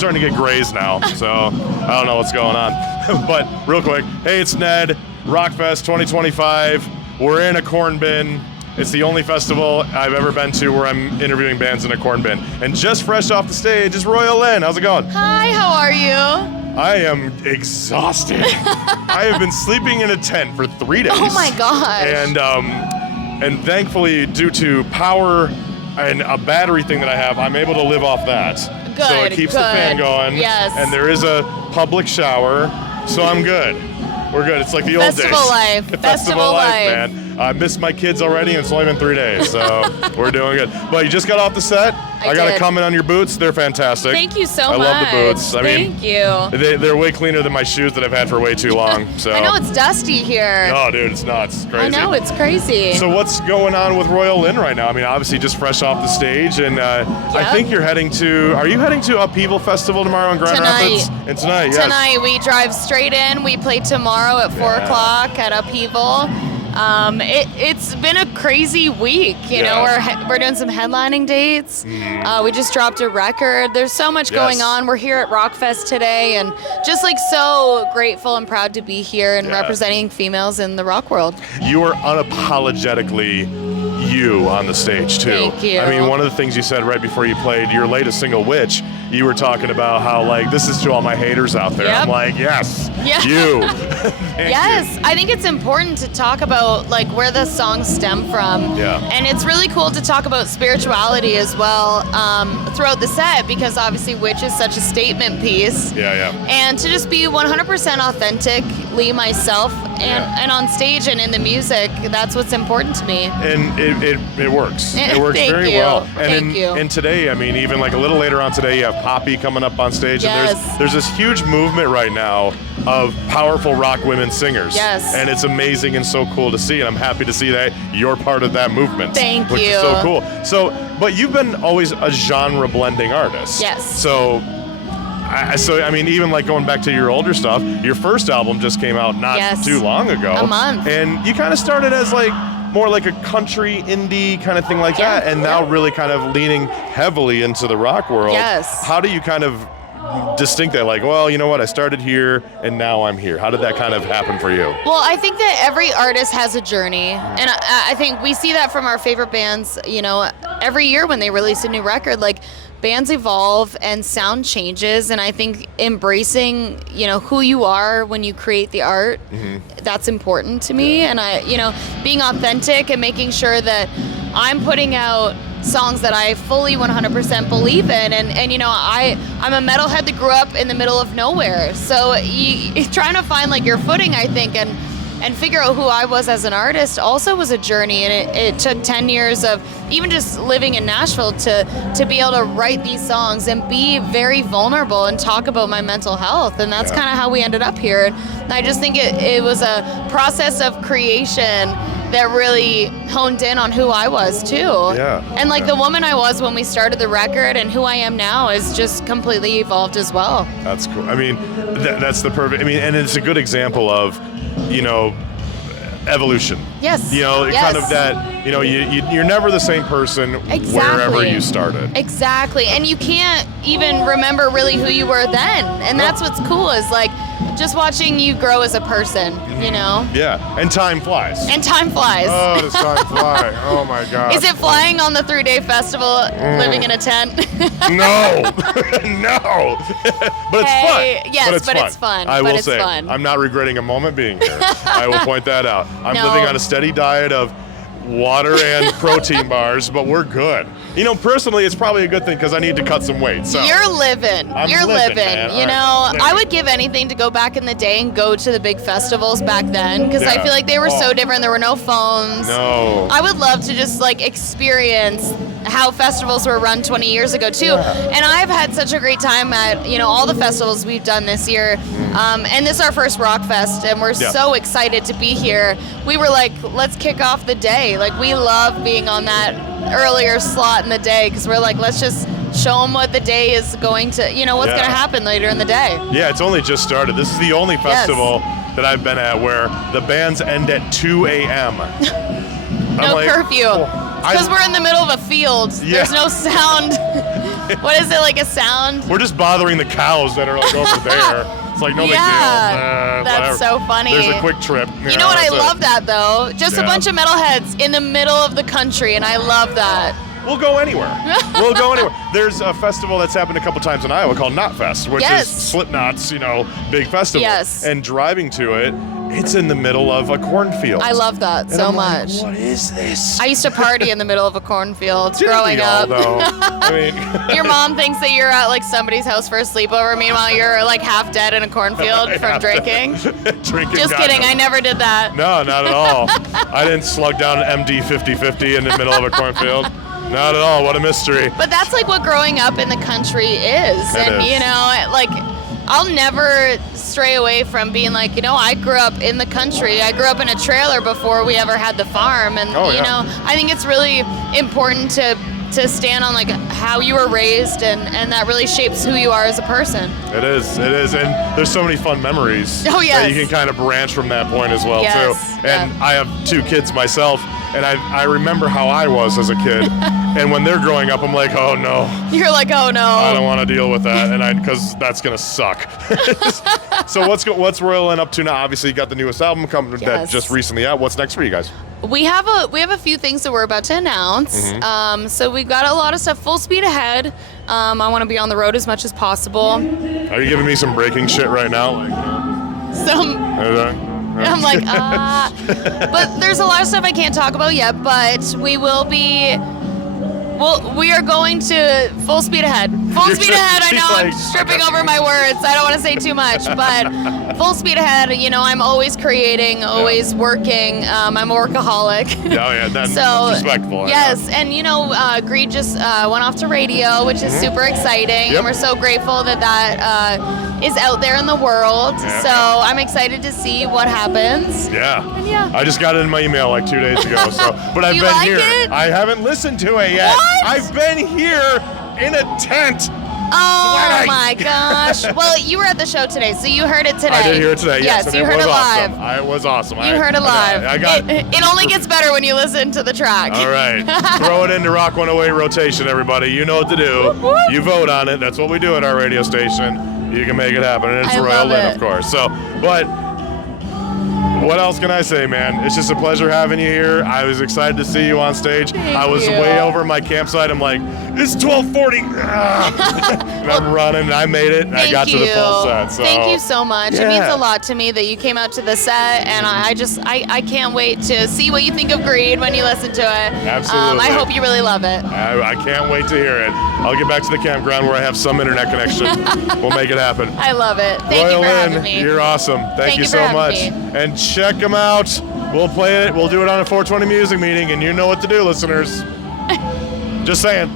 starting to get grazed now, so I don't know what's going on. But real quick, hey, it's Ned, Rockfest 2025. We're in a corn bin. It's the only festival I've ever been to where I'm interviewing bands in a corn bin. And just fresh off the stage is Royale Lynn. How's it going? Hi, how are you? I am exhausted. I have been sleeping in a tent for 3 days. Oh my gosh. And thankfully, due to power and a battery thing that I have, I'm able to live off that. Good, so it keeps the fan going. Yes. And there is a public shower, so I'm good. We're good. It's like the old days. Festival life. Festival life, man. I missed my kids already, and it's only been 3 days, so we're doing good. But you just got off the set. I got to comment on your boots. They're fantastic. Thank you so much. I love the boots. Thank you. They're way cleaner than my shoes that I've had for way too long. So. I know it's dusty here. Oh, dude, it's nuts. It's crazy. I know, it's crazy. So what's going on with Royale Lynn right now? I mean, obviously just fresh off the stage, and I think you're heading to, are you heading to Upheaval Festival tomorrow in Grand Rapids? And tonight, yes. Tonight, we drive straight in. We play tomorrow at 4 o'clock at Upheaval. It's been a crazy week. You know, we're doing some headlining dates. We just dropped a record. There's so much going on. We're here at Rockfest today, and just like so grateful and proud to be here and representing females in the rock world. You are unapologetically you on the stage too. Thank you. I mean, one of the things you said right before you played your latest single, Witch, you were talking about how like this is to all my haters out there. I'm like, yes, you. Yes, I think it's important to talk about like where the songs stem from. Yeah. And it's really cool to talk about spirituality as well throughout the set, because obviously Witch is such a statement piece. And to just be 100% authentically myself and on stage and in the music, that's what's important to me. And it works. It works very well. And and today, I mean, even like a little later on today, you have Poppy coming up on stage. And there's this huge movement right now of powerful rock women singers. And it's amazing and so cool to see. And I'm happy to see that you're part of that movement. Thank which you. is so cool. So, but you've been always a genre blending artist. So I mean, even like going back to your older stuff, your first album just came out not too long ago. A month. And you kind of started as like more like a country indie kind of thing like that, and now really kind of leaning heavily into the rock world. How do you kind of distinct that, like, well, you know what, I started here and now I'm here? How did that kind of happen for you? Well, I think that every artist has a journey, and I think we see that from our favorite bands. You know, every year when they release a new record, like, bands evolve and sound changes, and I think embracing, you know, who you are when you create the art, that's important to me. And you know, being authentic and making sure that I'm putting out songs that I fully 100% believe in. And you know, I'm a metalhead that grew up in the middle of nowhere, so you're trying to find like your footing, I think, and figure out who I was as an artist also was a journey. And it took 10 years of even just living in Nashville to be able to write these songs and be very vulnerable and talk about my mental health. And that's kind of how we ended up here. And I just think it was a process of creation that really honed in on who I was too. And like the woman I was when we started the record and who I am now is just completely evolved as well. That's cool. I mean, that's the perfect, I mean, and it's a good example of, you know, evolution. You know, kind of that, you know, you're never the same person wherever you started. And you can't even remember really who you were then. And that's what's cool, is like just watching you grow as a person, you know? And time flies. Oh, does time fly? Oh my God. Is it flying on the 3-day festival, living in a tent? No. No. But it's fun. Yes, but it's fun. I will say, I'm not regretting a moment being here. I will point that out. I'm living on a steady diet of water and protein bars, but we're good. You know, personally, it's probably a good thing because I need to cut some weight. So you're living. You're living. Man. You know, I would give anything to go back in the day and go to the big festivals back then, because I feel like they were so different. There were no phones. I would love to just like experience how festivals were run 20 years ago too. And I've had such a great time at, you know, all the festivals we've done this year. And this is our first Rockfest, and we're so excited to be here. We were like, let's kick off the day. Like, we love being on that earlier slot in the day, because we're like, let's just show them what the day is going to, you know, what's going to happen later in the day. It's only just started. This is the only festival that I've been at where the bands end at 2 a.m. No curfew. Because we're in the middle of a field. There's no sound. What is it, like a sound? We're just bothering the cows that are like over there. It's like no big deal. That's so funny. There's a quick trip. You know what? I love that though. Just a bunch of metalheads in the middle of the country, and I love that. We'll go anywhere. We'll go anywhere. There's a festival that's happened a couple times in Iowa called Knotfest, which is Slipknot's, big festival. Yes. And driving to it, it's in the middle of a cornfield. I love that so much. Like, what is this? I used to party in the middle of a cornfield growing up. I mean, your mom thinks that you're at like somebody's house for a sleepover. Meanwhile, you're like half dead in a cornfield from drinking. Just kidding. I never did that. No, not at all. I didn't slug down an MD 50/50 in the middle of a cornfield. Not at all. What a mystery. But that's like what growing up in the country is. Like I'll never stray away from being like, I grew up in the country. I grew up in a trailer before we ever had the farm. And, I think it's really important to stand on like how you were raised and that really shapes who you are as a person. It is. And there's so many fun memories that you can kind of branch from that point as well too. And I have 2 kids myself, and I remember how I was as a kid. And when they're growing up, I'm like, oh no. You're like, oh no. I don't want to deal with that, because that's gonna suck. So what's Royale up to now? Obviously, you got the newest album coming that just recently out. What's next for you guys? We have a few things that we're about to announce. So we've got a lot of stuff full speed ahead. I want to be on the road as much as possible. Are you giving me some breaking shit right now? I'm like, but there's a lot of stuff I can't talk about yet, but we will be. Well, we are going to full speed ahead. Full speed ahead. I know I'm stripping over my words. I don't want to say too much, but full speed ahead. I'm always creating, always working. I'm a workaholic. That's respectful. Yes, and Greed just went off to radio, which is super exciting, and we're so grateful that is out there in the world. So I'm excited to see what happens. Yeah. I just got it in my email like 2 days ago. But I've been here. I haven't listened to it yet. What? I've been here in a tent. Oh my gosh. Well, you were at the show today, so you heard it today. I did hear it today, yes. You heard it live. It was awesome. You heard it live. It only gets better when you listen to the track. All right. Throw it into Rock 108 rotation, everybody. You know what to do. You vote on it. That's what we do at our radio station. You can make it happen. And it's Royale Lynn, of course. But what else can I say, man? It's just a pleasure having you here. I was excited to see you on stage. I was way over my campsite. I'm like, it's 12:40. And I'm running, and I made it, and I got to the full set. So. Thank you so much. It means a lot to me that you came out to the set, and I can't wait to see what you think of Greed when you listen to it. Absolutely. I hope you really love it. I can't wait to hear it. I'll get back to the campground where I have some internet connection. We'll make it happen. I love it. Thank you for having me. You're awesome. Thank you so much. And check them out. We'll play it. We'll do it on a 420 music meeting, and you know what to do, listeners. Just saying.